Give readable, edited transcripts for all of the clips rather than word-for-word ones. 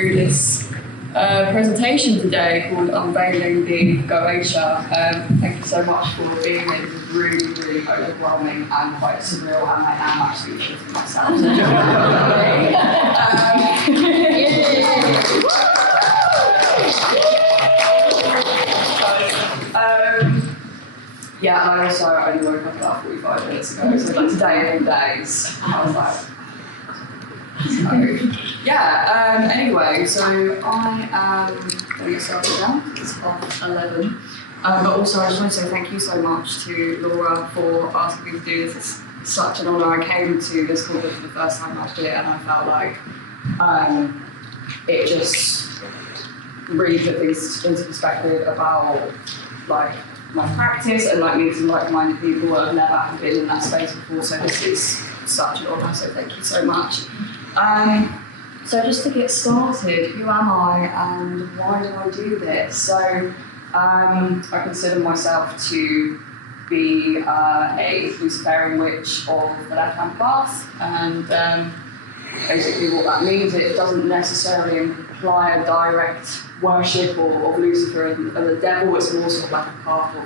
through this presentation today called Unveiling the Goetia. Thank you so much for being here. It was really, really overwhelming and quite surreal, and I am actually shitting myself. Yeah, I also only woke up about 45 minutes ago, so like today and days, I was like, anyway, so I am going to get started now. It's 11. But also, I just want to say thank you so much to Laura for asking me to do this. It's such an honour. I came to this conference for the first time last year, and I felt like it just really put things into perspective about like my practice and like meeting like-minded people who have never been in that space before. So this is such an honour. So thank you so much. So just to get started, who am I and why do I do this? So I consider myself to be a Luciferian witch of the left-hand path, and basically what that means, it doesn't necessarily imply a direct worship of Lucifer and the devil. It's more sort of like a part of,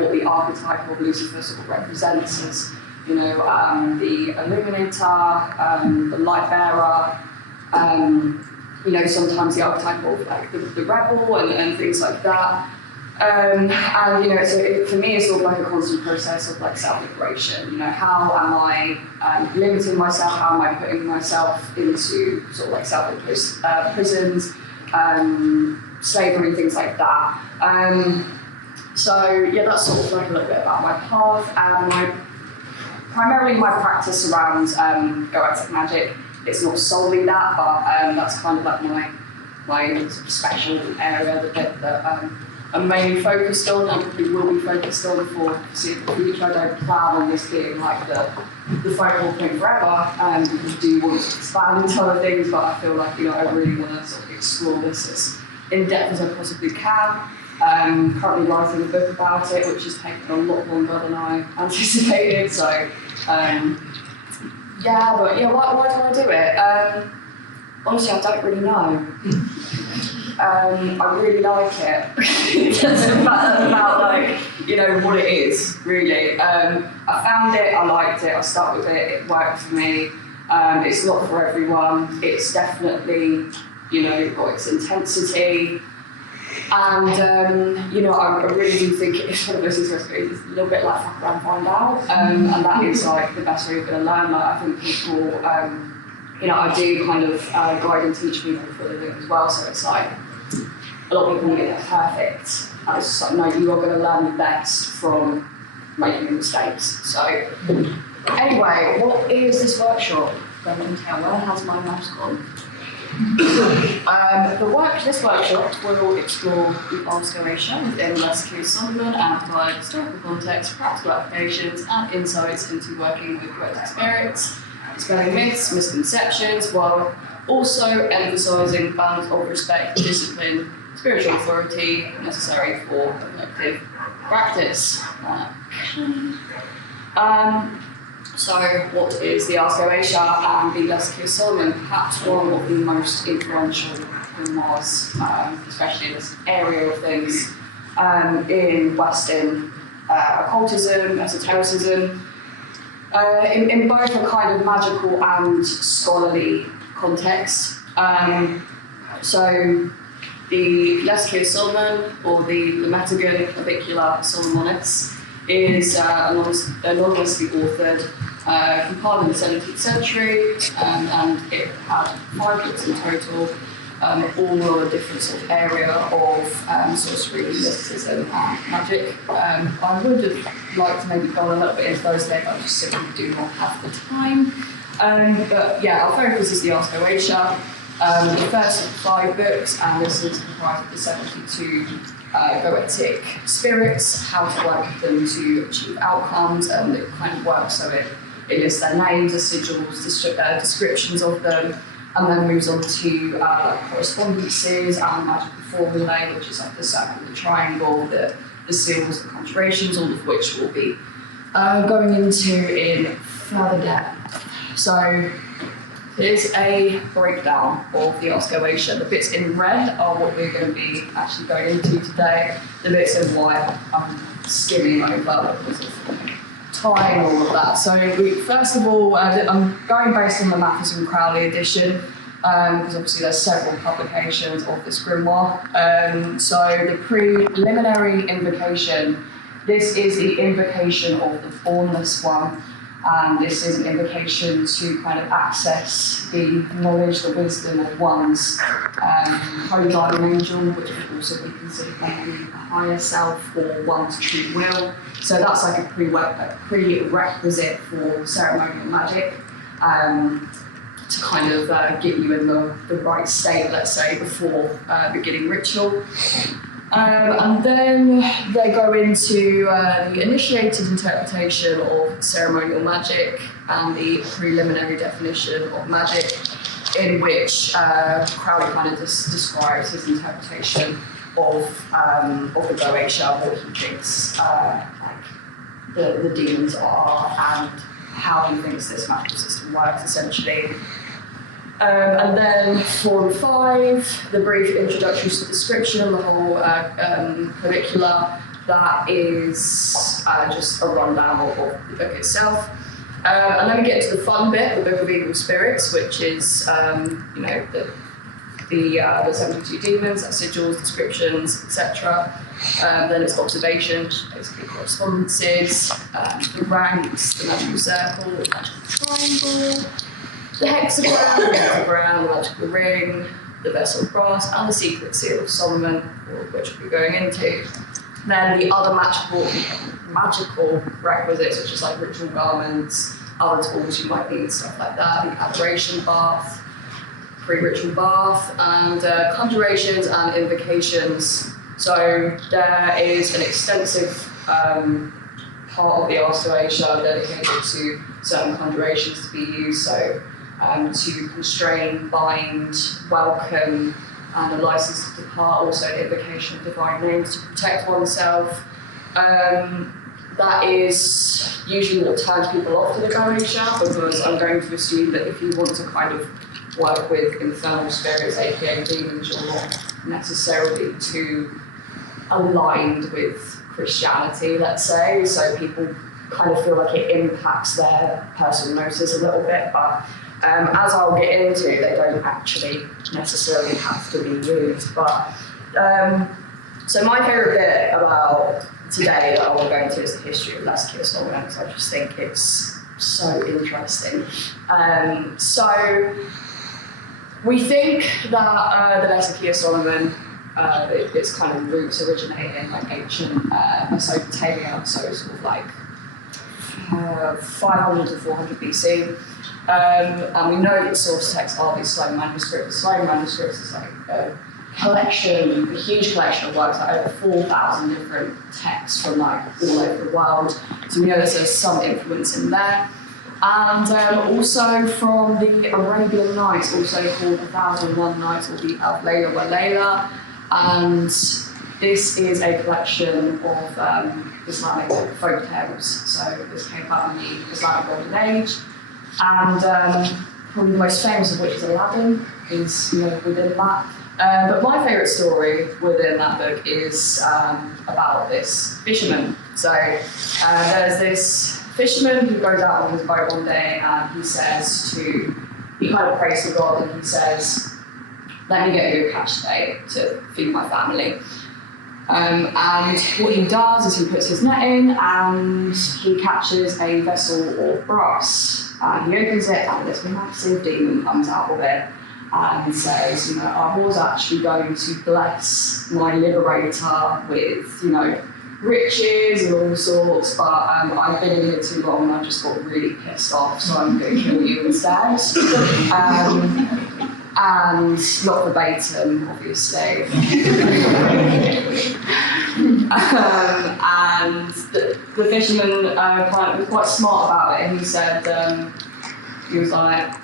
what the archetype of Lucifer sort of represents as, the illuminator, the light bearer, sometimes the archetype of like the rebel and things like that. And for me, it's sort of like a constant process of like self-liberation. How am I limiting myself? How am I putting myself into sort of like self-imposed prisons, slavery, things like that. That's sort of like a little bit about my path. Primarily my practice surrounds Goetic magic. It's not solely that, but that's kind of like my sort of special area, the bit that I'm mainly focused on and probably will be focused on for the foreseeable future. I don't plan on this being like the focal point forever. I do want to expand into other things, but I feel like I really want to sort of explore this as in depth as I possibly can. Currently writing a book about it, which has taken a lot longer than I anticipated. So, why do I do it? Honestly, I don't really know. I really like it. It doesn't matter about what it is, really. I found it, I liked it, I stuck with it, it worked for me. It's not for everyone. It's definitely, got its intensity. And, I really do think it's one of those interesting. It's a little bit like fuck around, find out. And that is like the best way you're going to learn. Like, I think people, I do kind of guide and teach people for a living as well. So it's like, a lot of people make it perfect. And it's just like, no, you are going to learn the best from making mistakes. So, anyway, what is this workshop? I can tell, where has my mouse gone? This workshop will explore the Ars Goetia within less Solomon and provide historical context, practical applications, and insights into working with Goetic spirits, dispelling myths, misconceptions, while also emphasising balance of respect, discipline, spiritual authority necessary for collective practice. So what is the Ars Goetia and the Lesquia Solomon? Perhaps one of the most influential memoirs, especially in this area of things, in Western occultism, esotericism, in both a kind of magical and scholarly context. So the Lesquia Solomon, or the Metagon Avicula Solomonis, is anonymously authored, compiled in the 17th century, and it had 5 books in total, all on a different sort of area of sorcery, mysticism, and magic. I would have liked to maybe go a little bit into those today, but I just simply do not have the time. Our focus is the Ars Goetia, the first of 5 books, and this is comprised of the 72 Goetic spirits, how to work with them to achieve outcomes, and it kind of works so it lists their names, their sigils, descriptions of them, and then moves on to correspondences and magical formulae, which is like the circle, the triangle, the seals, the conjurations, all of which we'll be going into in further depth. So here's a breakdown of the Ars Goetia. The bits in red are what we're going to be actually going into today. The bits in white, I'm skimming over because of time and all of that. So first of all, I'm going based on the Mathers and Crowley edition, because obviously there's several publications of this grimoire. So the preliminary invocation, this is the invocation of the formless one. And this is an invocation to kind of access the knowledge, the wisdom of one's co-guardian angel, which would also be considered maybe a higher self or one's true will. So that's like a prerequisite for ceremonial magic to kind of get you in the right state, let's say, before beginning ritual. And then they go into the initiated interpretation of ceremonial magic and the preliminary definition of magic, in which Crowley kind of describes his interpretation of the Goetia, what he thinks the demons are, and how he thinks this magical system works, essentially. And then 4 and 5, the brief introductory description of the whole curricula. That is just a rundown of the book itself. And then we get to the fun bit, the Book of Evil Spirits, which is the 72 demons, sigils, descriptions, etc. Then it's observations, basically correspondences, the ranks, the magical circle, the magical triangle, the hexagram, the magical ring, the vessel of brass, and the secret seal of Solomon, all of which we'll be going into. Then the other magical requisites, which is like ritual garments, other tools you might need, stuff like that, the adoration bath, pre-ritual bath, and conjurations and invocations. So there is an extensive part of the Ars Goetia dedicated to certain conjurations to be used. So to constrain, bind, welcome, and a license to depart, also an invocation of divine names to protect oneself. That is usually what turns people off to the Goetia, because I'm going to assume that if you want to kind of work with infernal spirits, aka demons, you're not necessarily too aligned with Christianity, let's say, so people kind of feel like it impacts their personal notice a little bit, but as I'll get into, they don't actually necessarily have to be used. But so my favourite bit about today that I will go into is the history of Les Keir Solomon, because I just think it's so interesting. So we think that the Les Keir Solomon, its kind of roots originate in like ancient Mesopotamia, so sort of like 500 to 400 BC. And we know that the source texts are these Sloan manuscripts. Sloan manuscripts is like a huge collection of works, like over 4,000 different texts from like all over the world. So we know there's some influence in there. And also from the Arabian Nights, also called 1001 Nights, or the Alf Layla wa Layla. And this is a collection of Islamic folk tales. So this came out in the Islamic Golden Age. And probably the most famous of which is Aladdin, is within that. But my favourite story within that book is about this fisherman. So there's this fisherman who goes out on his boat one day, and he kind of prays to God, and he says, "Let me get a good catch today to feed my family." And what he does is he puts his net in, and he catches a vessel of brass. And he opens it, and this massive demon comes out of it and says, I was actually going to bless my liberator with, riches and all sorts, but I've been in here too long and I just got really pissed off, so I'm going to kill you instead. And not verbatim, obviously. And the fisherman was quite smart about it, and he said, he was like,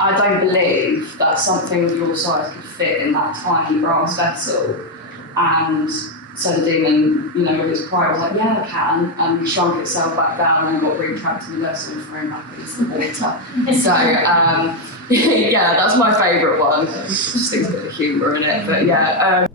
I don't believe that something your size could fit in that tiny brass vessel. And so the demon, with his pride, was like, yeah, I can, and shrunk itself back down and got really trapped in the vessel and thrown back into the water. So Yeah, that's my favourite one. Just think there's a bit of humour in it, but yeah.